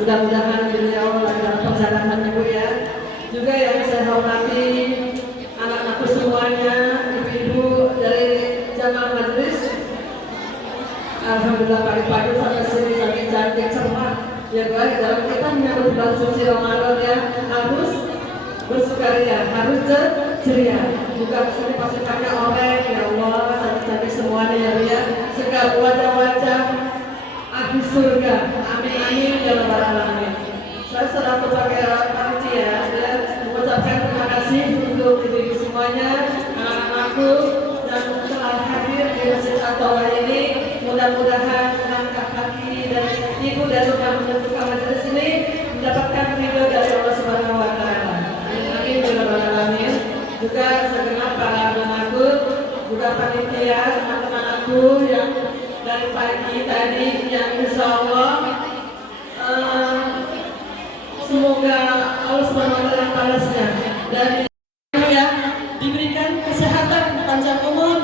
Mudah-mudahan beliau dalam perjalanan Ibu ya. Juga yang saya hormati anak-anakku semuanya, ibu-ibu dari jamaah majelis. Alhamdulillah pagi-pagi sampai sini lagi cantik cermat. Ya baik dalam kita menyambut bulan suci Ramadan ya, harus bersukaria, harus ceria. Juga kesini pasti pakai oranye ya Allah, cantik-cantik semuanya ya ya. Segala wajah-wajah ahli surga. Amin amin ya rabbal alamin. Saya selaku sebagai panitia saya mengucapkan terima kasih untuk ibu-ibu semuanya, anak-anakku yang telah hadir di masjid At-Tawar ini. Mudah-mudahan langkah kaki dan ibu dan rumah menentukan majelis ini mendapatkan ridho dari Allah Subhanahu Wa Taala. Amin amin ya rabbal alamin. Juga segenap para anakku, juga panitia, teman-teman aku yang dari pagi tadi yang insya Allah semoga Allah SWT yang balasnya dan ya diberikan kesehatan panjang umur,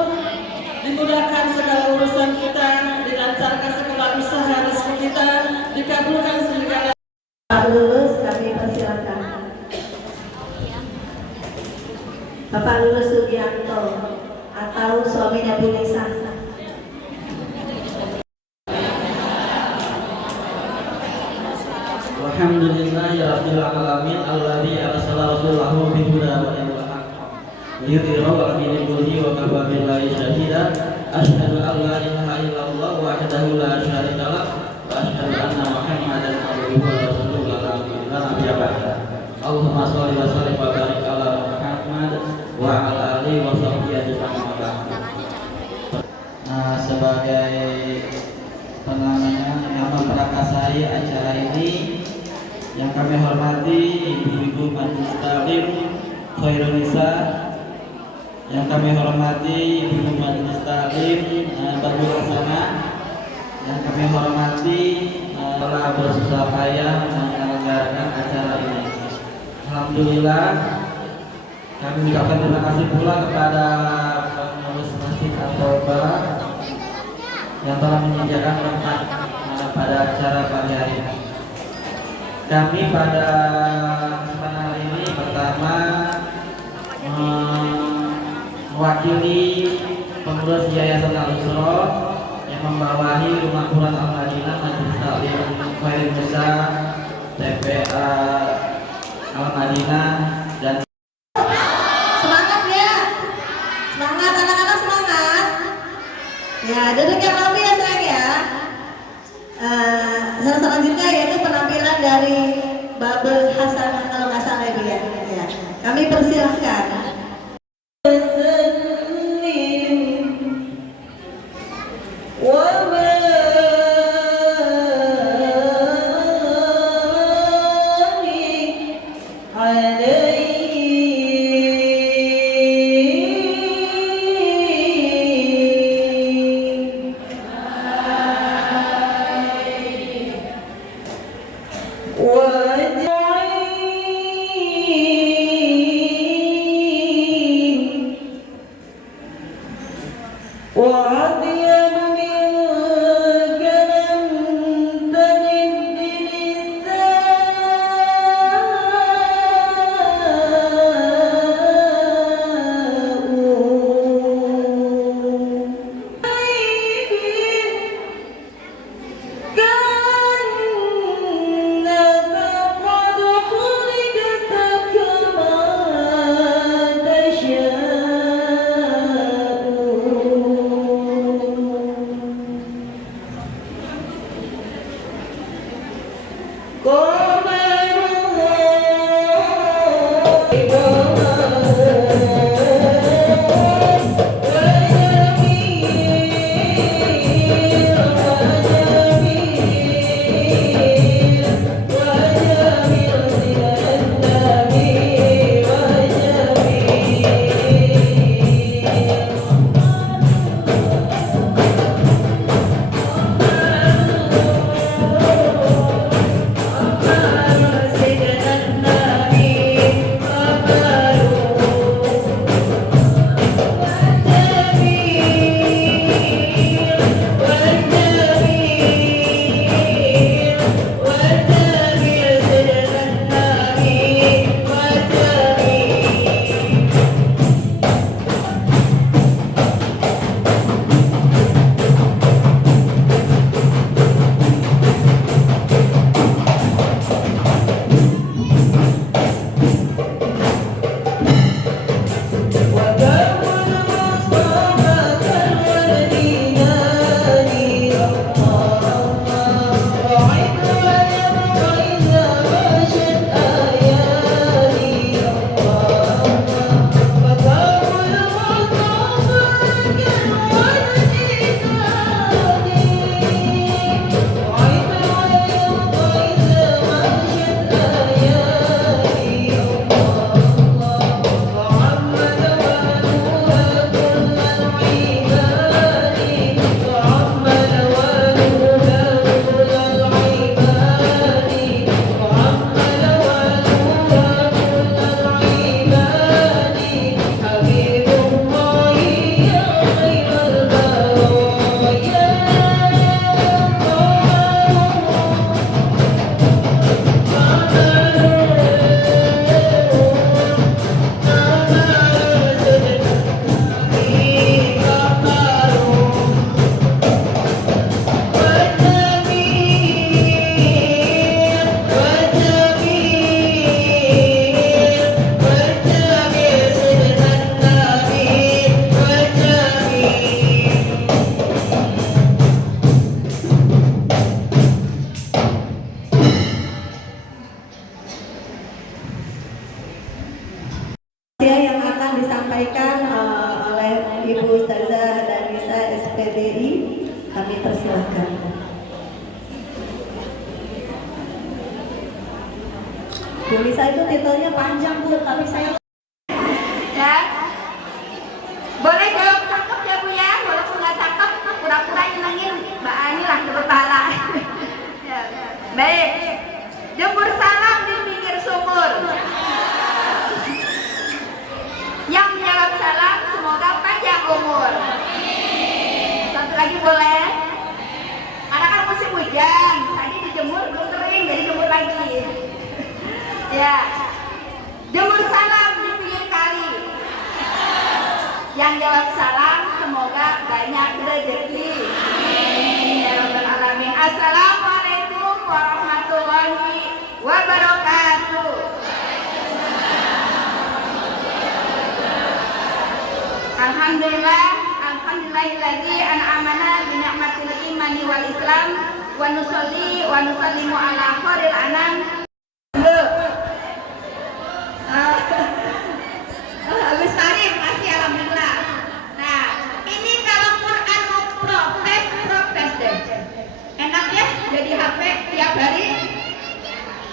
dimudahkan segala urusan kita, dilancarkan segala usaha rezeki kita, dikabulkan segala. Pak Lulus kami persilakan. Bapak Lulus Sugianto atau suami Nabi Nisa. Alhamdulillah ya rabbil alamin alladzi arsala rasulahu bil huda wa dinil haqq liyudhhirahu 'ala dinil kulli wa kafa billahi shahida. Asyhadu an la ilaha illallah wahdahu la syarika lah wa asyhadu anna Muhammadan abduhu wa rasuluhu la nabiyya ba'da. Allahumma shalli wa sallim wa barik ala Muhammad wa ala alihi wa sahbihi ajma'in. Sebagai yang memperakasai acara ini, yang kami hormati ibu-ibu majelis taklim Khairun Nisa, yang kami hormati ibu-ibu majelis taklim Badrul Hasanah, yang kami hormati telah bersusah payah menyelenggarakan acara ini. Alhamdulillah, kami ucapkan terima kasih pula kepada pengurus Masjid At-Tawar yang telah menyediakan tempat pada acara pagi hari ini. Kami pada kesempatan hari ini pertama mewakili pengurus Yayasan Al-Usra yang membawahi Rumah Quran Al-Madinah, Majelis Taklim Khairun Nisa, TPA Al-Madinah dan semangat ya, semangat anak-anak semangat. Ya duduk yang rapi ya sayang ya. Selanjutnya yaitu penampilan dari Babel Hasan kalau nggak salah ibu ya. Kami persilahkan. silakan. Bu Lisa itu titelnya panjang Bu, tapi saya Ya, boleh jawab cakep ya Bu ya, walaupun nggak cakep, pura-pura nyenengin Mbak Ani lah dapat pahala. Ya, baik, jemur salam di pinggir sumur. Yang menjawab salam semoga panjang umur. Satu lagi boleh? Karena kan musim hujan, tadi dijemur belum kering, jadi jemur lagi. Ya, jemur salam di pinggir kali. Yang jawab salam semoga banyak rezeki. Amin ya rabbal alamin. Assalamualaikum warahmatullahi wabarakatuh. Alhamdulillahilladzi an'amana bi ni'matil imani wal islam wa nusalli wa nusallimu ala khairil anam. Habis tarif masih alhamdulillah. Nah, ini kalau Quran mau protes deh. Enak ya jadi HP tiap hari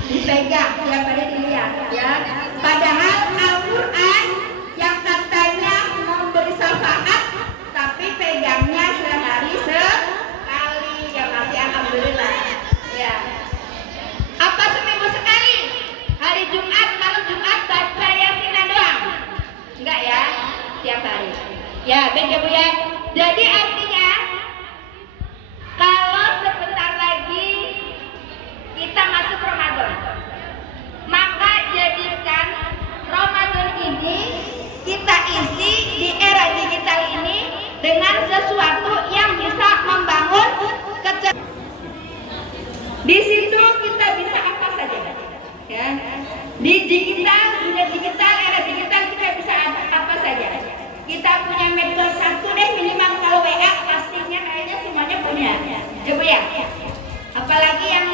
dipegang, tiap hari dilihat ya. Padahal Al-Quran yang katanya memberi syafaat, tapi pegangnya sehari sekali ya masih alhamdulillah. Ya. Apa seminggu sekali? Hari Jumat, malam Jumat baca Yasinan doang? Enggak ya, tiap hari. Ya, baik ya Bu ya. Jadi artinya kalau sebentar lagi kita masuk Ramadan, maka jadikan Ramadan ini kita isi di era digital ini dengan sesuatu yang bisa membangun di situ kita bisa apa saja, ya. Di digital, dunia digital, era digital kita bisa apa saja. Kita punya medsos satu deh minimal, kalau WA pastinya kayaknya semuanya punya, ya Bu ya. Apalagi yang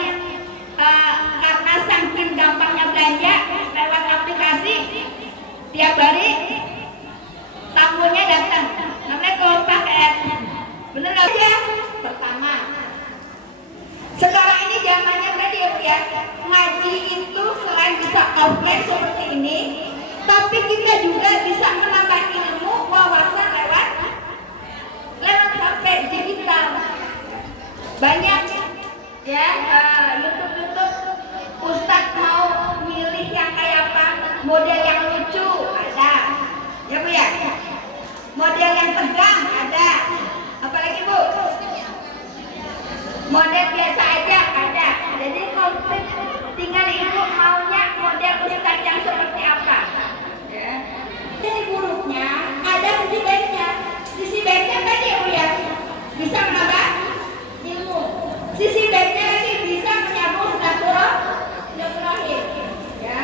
karena saking gampangnya belanja lewat aplikasi, tiap hari tamunya datang, namanya kalau pakai bener nggak ya? Pertama, sekarang ini zamannya berarti ya Bu ya, ngaji itu selain bisa offline seperti ini, tapi kita juga bisa menambah ilmu wawasan lewat HP digital. Banyak ya, YouTube Ustadz mau milih yang kayak apa, model yang lucu ada ya Bu ya, model yang tegang ada, apalagi Bu, model biasa aja ada. Jadi komplit, tinggal ibu maunya model ustadz yang seperti apa ya. Jadi buruknya ada sisi baiknya. Sisi baiknya tadi ya Bu ya, bisa menambah ilmu. Sisi baiknya lagi bisa menyambung silaturahim ya.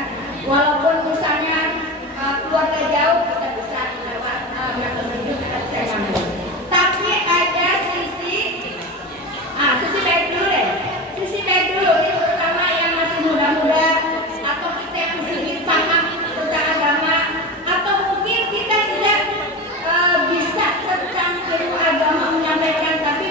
Walaupun misalnya keluarga jauh kita bisa lewat metode kita bisa nyambung. Tapi ada sisi baik dulu deh. Sisi baik dulu, ini terutama yang masih muda-muda atau kita yang sedikit paham tentang agama, atau mungkin kita tidak bisa tentang ilmu agama menyampaikan, tapi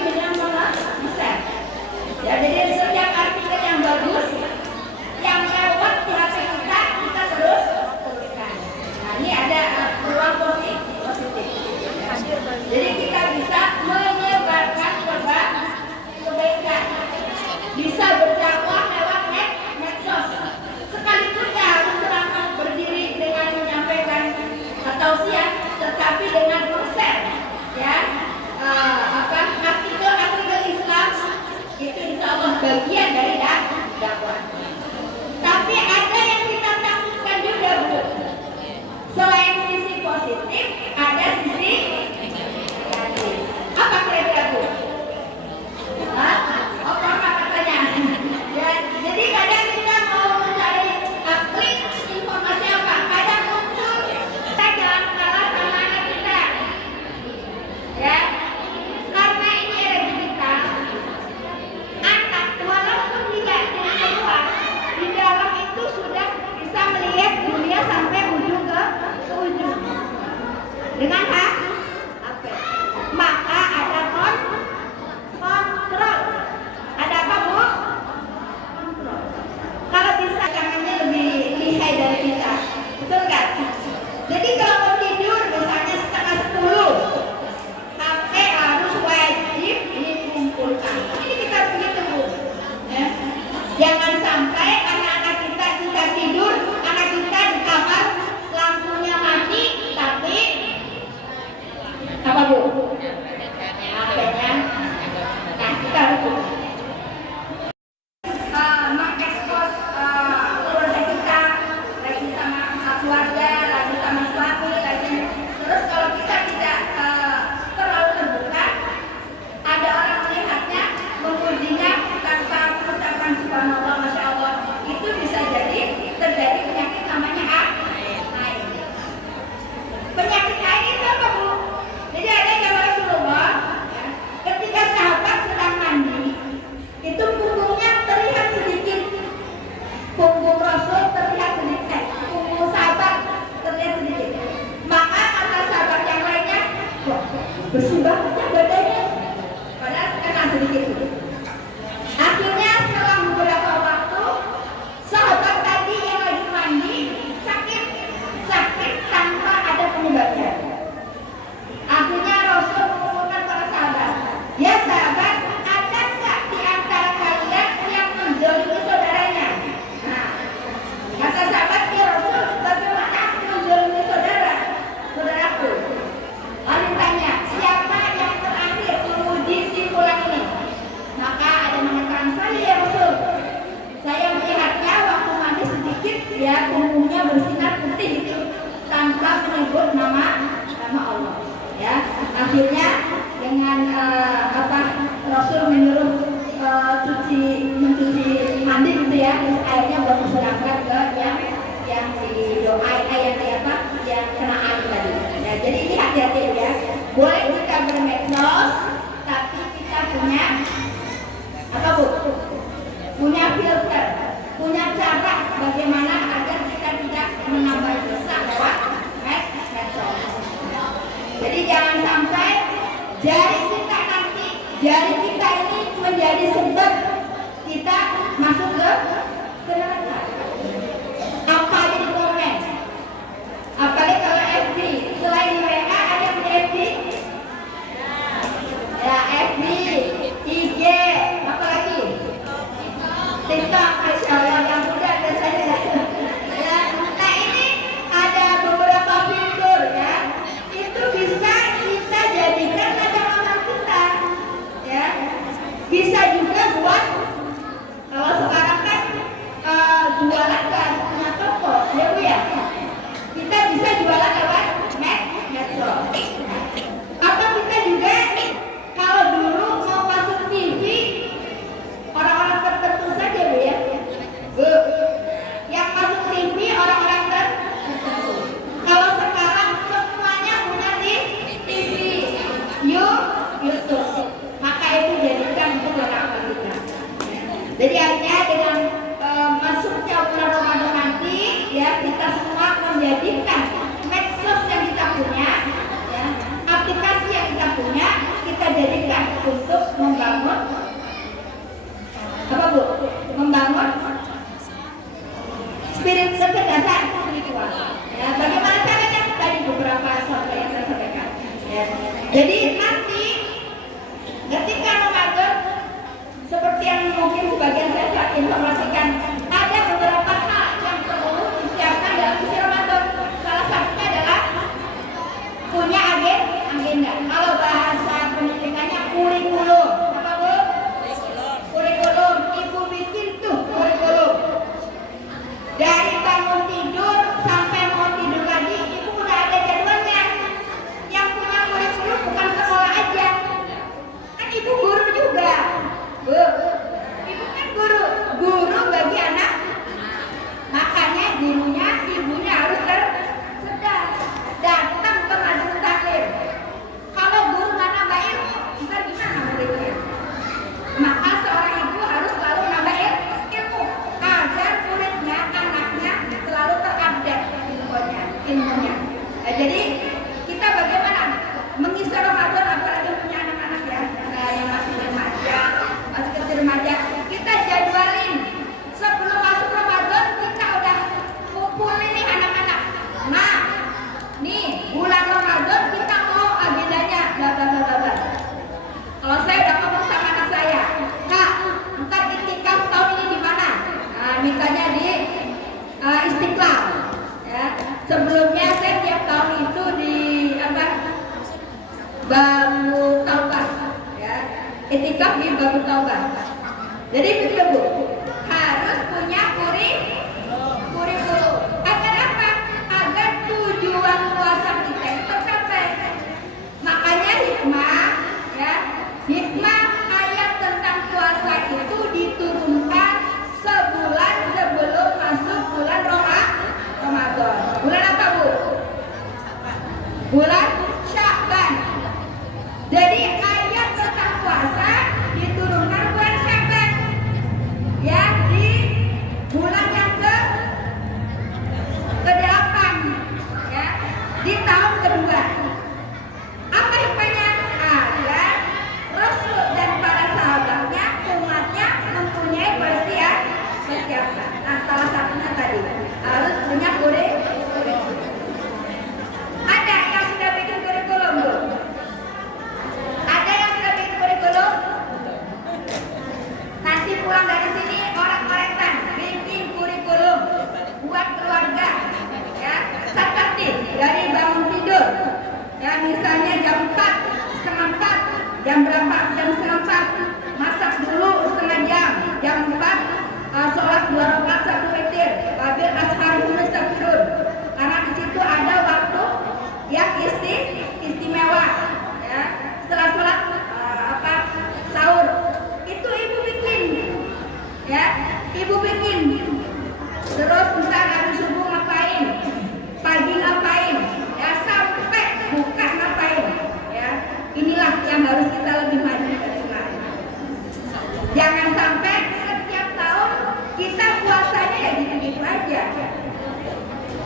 cara bagaimana agar kita tidak menambah dosa lewat medsos. Jadi jangan sampai jari kita ini menjadi sebab kita masuk ke neraka. Apa aja di komen? Apalagi kalau FB, selain WA ada FB, ya FB, IG, apa lagi? TikTok, Masya Allah, yang muda biasanya. Ya, nah ini ada beberapa fitur ya, itu bisa kita jadikan ladang kita, ya. Bisa juga buat kalau sekarang kan jualan kan punya toko, ya Bu ya. Kita bisa jualan lewat medsos. Atau kita juga kalau dulu mau masuk TV orang-orang tertentu saja Bu ya. Bu, yang masuk TV orang-orang tertentu. Kalau sekarang semuanya punya di TV, YouTube. Maka itu jadikan untuk ladang kita. Jadi artinya dengan masuknya bulan Ramadan nanti ya, kita semua menjadikan medsos yang kita punya ya, aplikasi yang kita punya, kita jadikan untuk membangun apa Bu? Membangun spirit kecerdasan spiritual. Ya, bagaimana caranya? Tadi beberapa contoh yang saya sampaikan. Ya. Jadi nanti ketika Ramadan, seperti yang mungkin sebagian saya informasikan, ada beberapa hal yang perlu disiapkan dalam isi Ramadan. Salah satunya adalah punya agenda. Kalau bahasa pendidikannya kurikulum. Apa Bu? Kurikulum. Ibu bikin tuh kurikulum. Dari bangun tidur sampai mau tidur lagi, ibu udah ada jadwalnya. Yang punya kurikulum bukan sekolah aja, kan ibu guru juga. Bu, ibu kan guru bagi anak. Makanya gurunya, ibunya harus cerdas, datang ke majelis taklim. Kalau guru nggak nambah ilmu, ntar gimana muridnya? Maka seorang ibu harus selalu nambah ilmu agar muridnya, anaknya selalu terupdate ilmunya. Nah, jadi kita bagaimana mengisi Ramadan, apalagi punya anak-anak ya, yang masih remaja. Masih kecil remaja, kita jadwalin sebelum masuk Ramadan, kita udah kumpulin nih anak-anak. Nah, nih bulan Ramadan kita mau agendanya bla. Kalau saya udah ngomong sama anak saya, Kak, ntar iktikaf tahun ini di mana? Nah, mintanya di Istiqlal. Ya. Sebelumnya saya tiap tahun itu di apa? Baru Taubah. Itikaf di Baru Taubah. Jadi begitu Bu, harus punya kurikulum. Agar apa? Agar tujuan puasa kita itu tercapai. Makanya hikmah ayat tentang puasa itu diturunkan sebulan sebelum masuk bulan Ramadan. Bulan apa Bu? Bulan Sya'ban. Jadi ayat tentang puasa diturunkan bulan Sya'ban, ya, di bulan yang ke-8, ya, di tahun kedua. Apa hikmahnya? Agar Rasul dan para sahabatnya, umatnya mempunyai persiapan. Nah, salah satunya tadi harus punya kurikulum. Ada yang sudah bikin kurikulum Bu? Ada yang sudah bikin kurikulum? Nanti pulang dari sini orang-orekan bikin kurikulum buat keluarga, ya, seperti dari bangun tidur, ya, misalnya jam 4, setengah 4, jam berapa? Jam setengah 4, masak dulu setengah jam 4, sholat 2 rakaat 1 witir, babil ashar mustaqbirun. Karena di situ ada waktu yang istimewa, ya. Setelah sholat sahur itu ibu bikin, ya, ibu bikin. Terus ntar habis subuh ngapain, pagi ngapain, ya, sampai buka ngapain, ya. Inilah yang harus kita lebih maju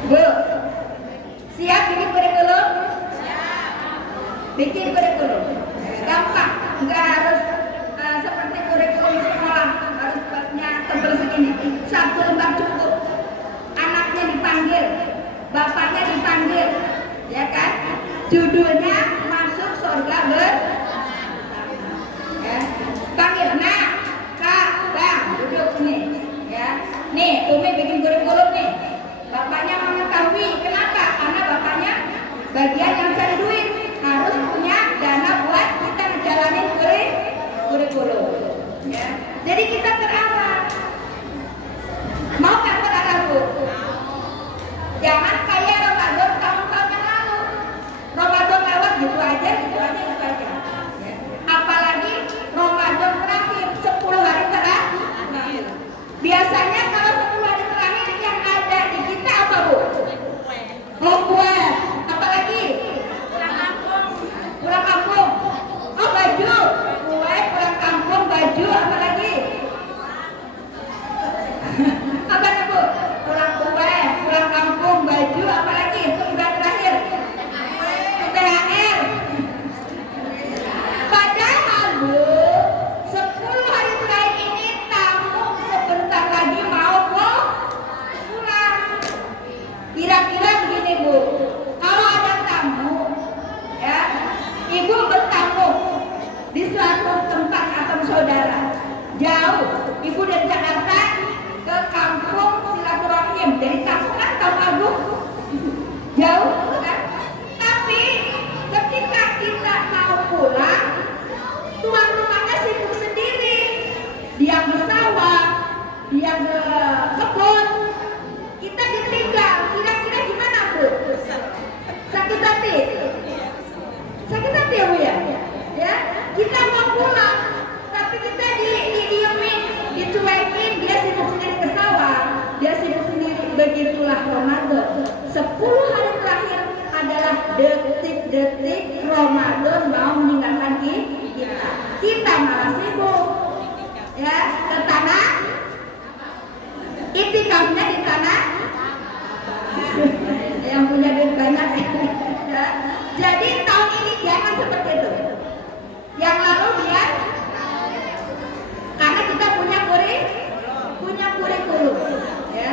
Bu, siap bikin kurikulum? Bikin kurikulum. Gampang, nggak harus seperti kurikulum sekolah harus buatnya tebel segini. Satu lembar cukup. Anaknya dipanggil, bapaknya dipanggil, ya kan? Judulnya Masuk Surga Bersama. Ya. Panggil, nah, kak, bang, duduk sini. Ya, nih, Umi bikin kurikulum nih. Bapaknya mengetahui, kenapa? Karena bapaknya bagian yang cari duit, harus punya dana buat kita ngejalanin kurikulum. Ya. Jadi kita terawal. Mau kan terawal, Bu? Jangan kayak Ramadan tahun-tahun yang lalu. Ramadan lewat gitu aja. Ya. Apalagi Ramadan terakhir 10 hari terakhir. Biasanya kalau 10 hari terakhir yang ada di kita apa, Bu? Oh, kue. Apalagi? Pulang kampung. Oh, baju. Kue, pulang kampung, baju, apalagi? Apa nih, Bu? Pulang kue, pulang kampung, baju, apalagi? Itu udah terakhir. THR. Padahal, Bu, 10 hari terakhir ini tamu sebentar lagi mau pulang. Kira-kira begini, Bu, kalau ada tamu, ya, Ibu bertamu di suatu tempat atau saudara jauh, Ibu dari Jakarta ke kampung silaturahim, dari kampung kan Kampung Agung jauh kan, tapi ketika kita mau pulang, tuan rumahnya sibuk sendiri, dia ke sawah, dia ke kebun, kita ditinggal. Kira-kira gimana, Bu? Sakit hati? Sakit hati ya, Bu, ya? Ya, kita mau pulang, tapi kita didiemin, dicuekin, dia sibuk sendiri ke sawah, dia sibuk sendiri. Begitulah Ramadan. 10 hari terakhir adalah detik-detik Ramadan mau meninggalkan kita. Kita malah sibuk, ya, ke tanah. Itikafnya di tanah. Yang punya duit banyak. Ya. Jadi tahun ini jangan seperti itu. Yang lalu dia, karena kita punya kurikulum, ya.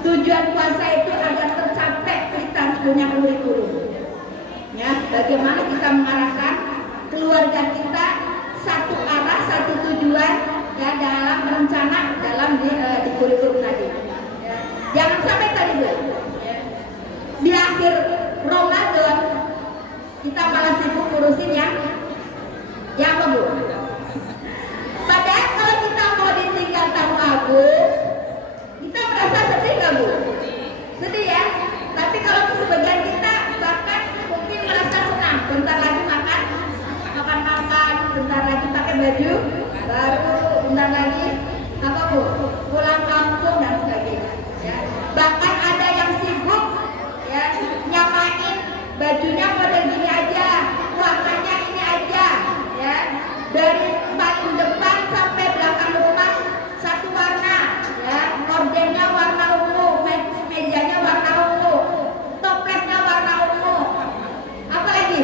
Tujuan puasa itu agar tercapai kita harus punya kurikulum. Ya, bagaimana kita mengarahkan keluarga kita satu arah, satu tujuan, ya, dalam rencana dalam di kurikulum tadi. Ya. Jangan sampai tadi, Bu, di akhir Ramadan kita malah sibuk ngurusin yang apa, Bu? Padahal kalau kita mau ditinggal tamu agung, kita merasa sedih nggak, Bu? Sedih ya. Tapi kalau sebagian kita bahkan mungkin merasa senang. Bentar lagi makan, bentar lagi pakai baju baru, bentar lagi apa, Bu? Pulang kampung dan sebagainya. Ya. Bahkan ada yang sibuk, ya, nyamain bajunya model gini aja, warnanya ini aja, ya, dari paling depan sampai belakang rumah satu warna, ya, ordennya warna ungu, mejanya warna ungu, toplesnya warna ungu, apa lagi?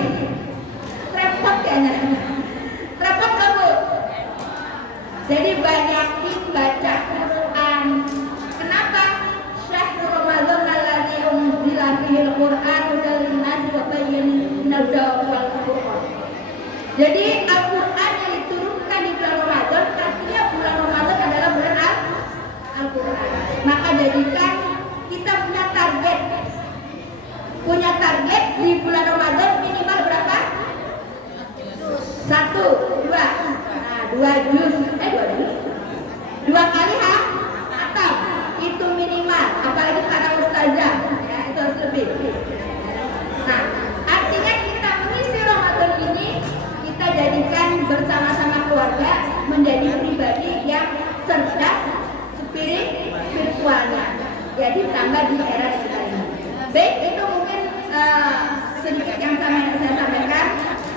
Repot kayaknya, repot nggak, Bu? Jadi banyakin baca Quran. Kenapa? Syahrul Ramadan alladzi unzila fihil Qur'an hudal linnasi wa bayyinatin wal furqan. Jadi Al-Qur'an yang diturunkan di bulan Ramadan, artinya bulan Ramadan adalah bulan Al-Qur'an. Maka jadikan kita punya target di bulan Ramadan minimal berapa? 1, 2. Nah, 2 juz. 2 kali hatam. Itu minimal, apalagi para ustazah, ya, itu harus lebih. Nah, artinya kita mengisi Ramadan ini, kita jadikan bersama-sama keluarga menjadi pribadi yang cerdas spiritualnya. Jadi tambah di era kita ini. Baik, itu mungkin sedikit yang saya sampaikan.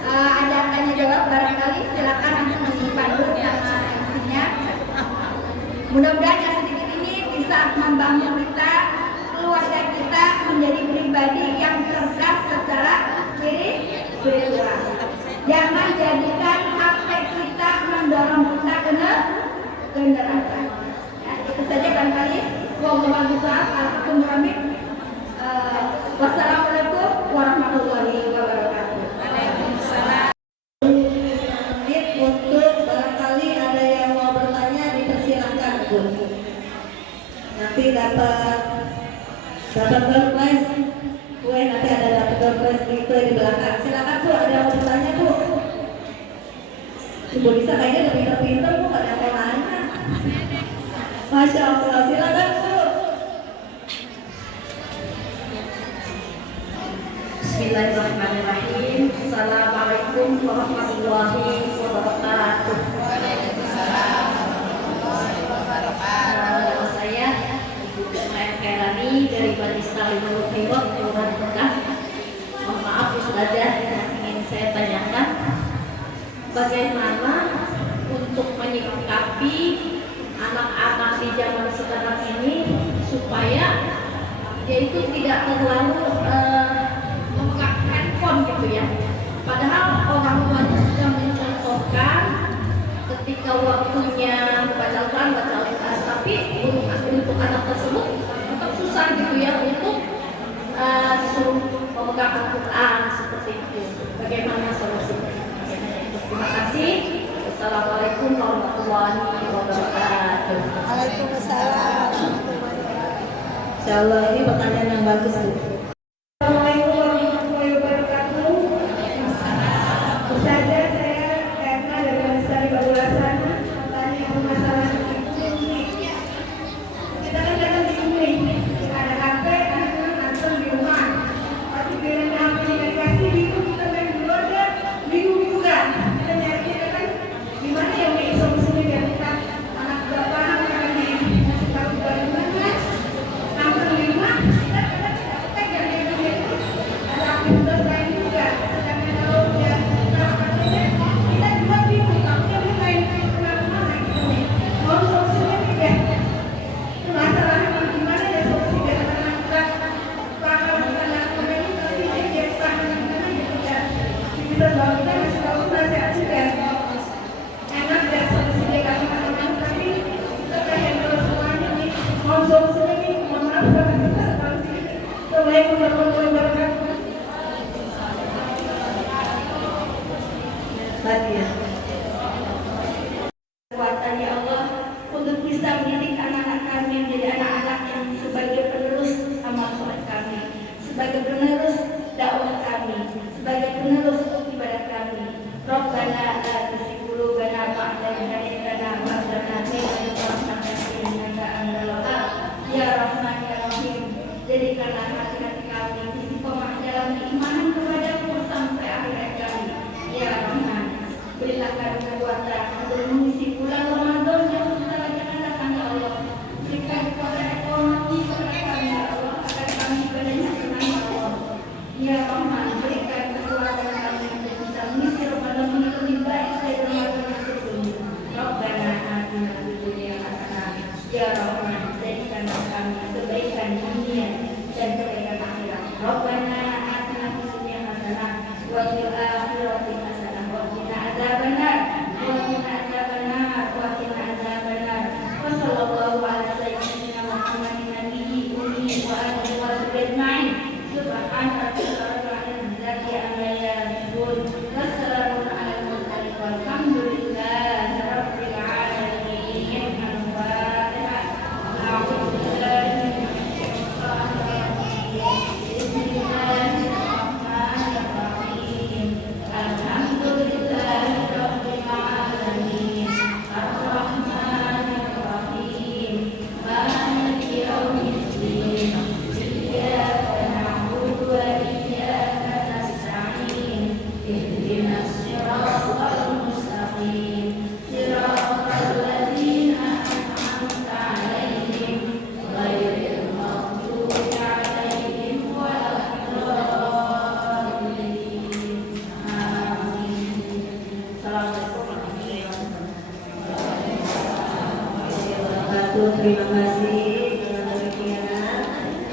Ada tanya jawab barangkali, silakan langsung dipandu sama MC-nya. Mudah-mudahan yang sedikit ini bisa membangun kita, keluarga kita pribadi yang cerdas secara spiritual. Jangan jadikan HP kita mendorong kita ke neraka. Ya, itu saja barangkali. Wassalamualaikum warahmatullahi wabarakatuh. Untuk barangkali ada yang mau bertanya dipersilahkan Bu. Nanti dapat door prize. Kue nanti ada dapat door prize di kue di belakang. Silakan Bu, ada yang mau bertanya Bu. Ibu Lisa kayaknya udah pinter-pinter Bu, ada yang mau nanya. Masya Allah, silakan Bu. Bismillahirrahmanirrahim. Assalamualaikum warahmatullahi wabarakatuh. Nama saya Ibu Ismail Khairani dari Badista Lima Hewat, Kelurahan Mekah. Mohon maaf Ustazah, yang ingin saya tanyakan, bagaimana untuk menyikapi anak-anak di zaman sekarang ini supaya dia itu tidak terlalu memegang handphone gitu ya. Padahal orang tuanya sudah mencontohkan ketika waktunya baca Al-Quran, tapi untuk anak tersebut tetap susah gitu ya untuk disuruh memegang Al-Quran seperti itu. Bagaimana solusinya? Terima kasih. Assalamualaikum warahmatullahi wabarakatuh. Waalaikumsalam. Insyaallah ini pertanyaan yang bagus Bu. Assalamualaikum warahmatullahi wabarakatuh. Ustazah, saya Erna dari Lestari Babulasan. Tanya masalah ini. Kita kan datang di sini, ada HP, anak-anak nonton di rumah. Tapi bila HP dikasih, bingung kita main di luar dan bingung juga. Kita nyari kan gimana yang mau solusinya biar kita anak berapa anak yang masih tahu dari mana. Nonton di rumah, kita kadang tidak pegang dia itu. Ada aktivitas lain juga. Sedangkan kalau dia katanya kita juga bingung. Kalau dia main kemana-mana gitu nih. Mau solusinya tidak. Masalahnya gimana ya solusinya karena kita bakal kita lakukan ini tapi dia jadi gimana ya tidak bisa bahwa kita masih tahu nasihat juga enak dan solusinya karena teman-teman tapi kita kayak handle semuanya nih mau solusinya nih mohon maaf karena kita solusi Assalamualaikum warahmatullahi wabarakatuh. Tadi ya. Kekuatan ya Allah untuk bisa mendidik anak-anak kami menjadi anak-anak yang sebagai penerus amal soleh kami, sebagai penerus dakwah kami, sebagai penerus ibadah kami. Rabbana la tuzigh qulubana ba'da idh hadaytana wa hab lana min ladunka rahmatan innaka antal wahhab. Ya Rahman ya Rahim, jadikanlah hati-hati kami istiqomah dalam keimanan kepadamu sampai akhir hayat kami. Ya Rahman, berilah kami kekuatan untuk mengisi bulan Ramadan yang sebentar lagi akan datang ya Allah. Berikan kekuatan ekonomi kepada kami ya Allah agar kami ibadahnya senang ya Allah. Ya Rahman, berikan kekuatan kami untuk bisa mengisi Ramadan ini lebih baik dari Ramadan yang sebelumnya. Rabbana atina fid dunya hasanah. Ya Rahman, jadikanlah kami kebaikan dunia dan kebaikan akhirat. Rabbana atina fid dunya hasanah wa fil akhirati hasanah wa qina adzabannar. Wassallallahu ala sayyidina Muhammadin nabiyyi ummi wa alihi wa sahbihi ajma'in. Subhana rabbika rabbil izzati amma yasifun. Wassalamun alal mursalin walhamdulillahi rabbil alamin. Al-Fatihah. A'udzu billahi minasyaitonir rajim. Bismillahirrahmanirrahim. Alhamdulillahi rabbil alamin. Ar-Rahmanir Rahim. Maliki yaumiddin. Iyyaka na'budu wa iyyaka nasta'in. Ihdinas siratal mustaqim. Siratal ladzina an'amta 'alaihim ghairil maghdubi 'alaihim waladdallin. Amin. Assalamualaikum warahmatullahi wabarakatuh. Terima kasih.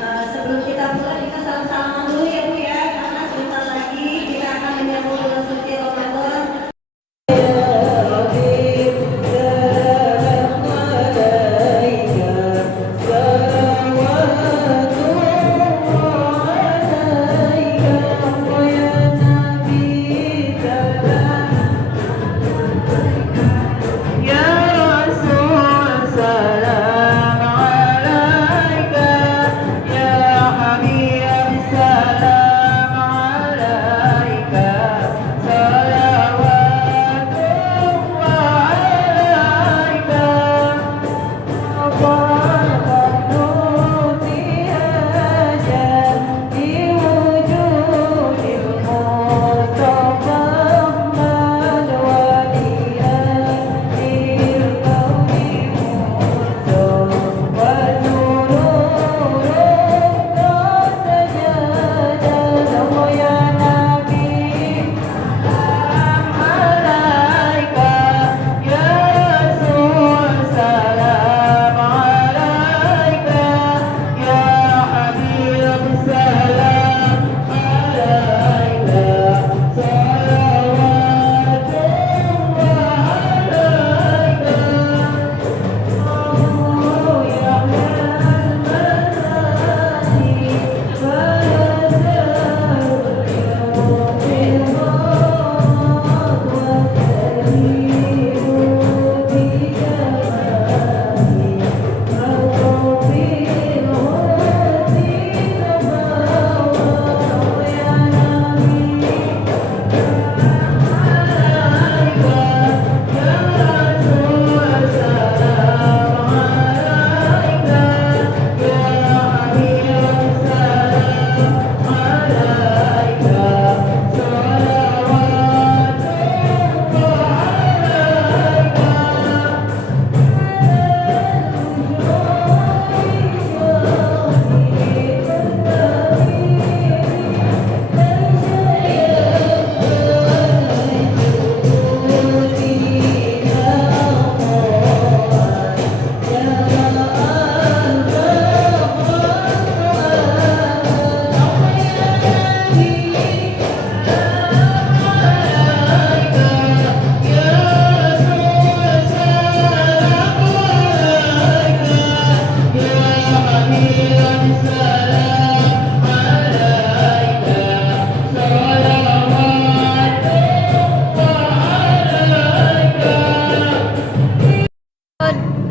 Sebelum kita mulai kita bersama dulu ya Bu ya, karena sebentar lagi kita akan menyambut bulan suci Ramadan.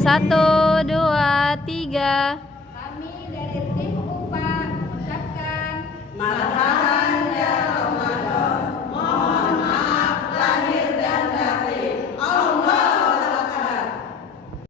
Satu, dua, tiga. Kami dari tim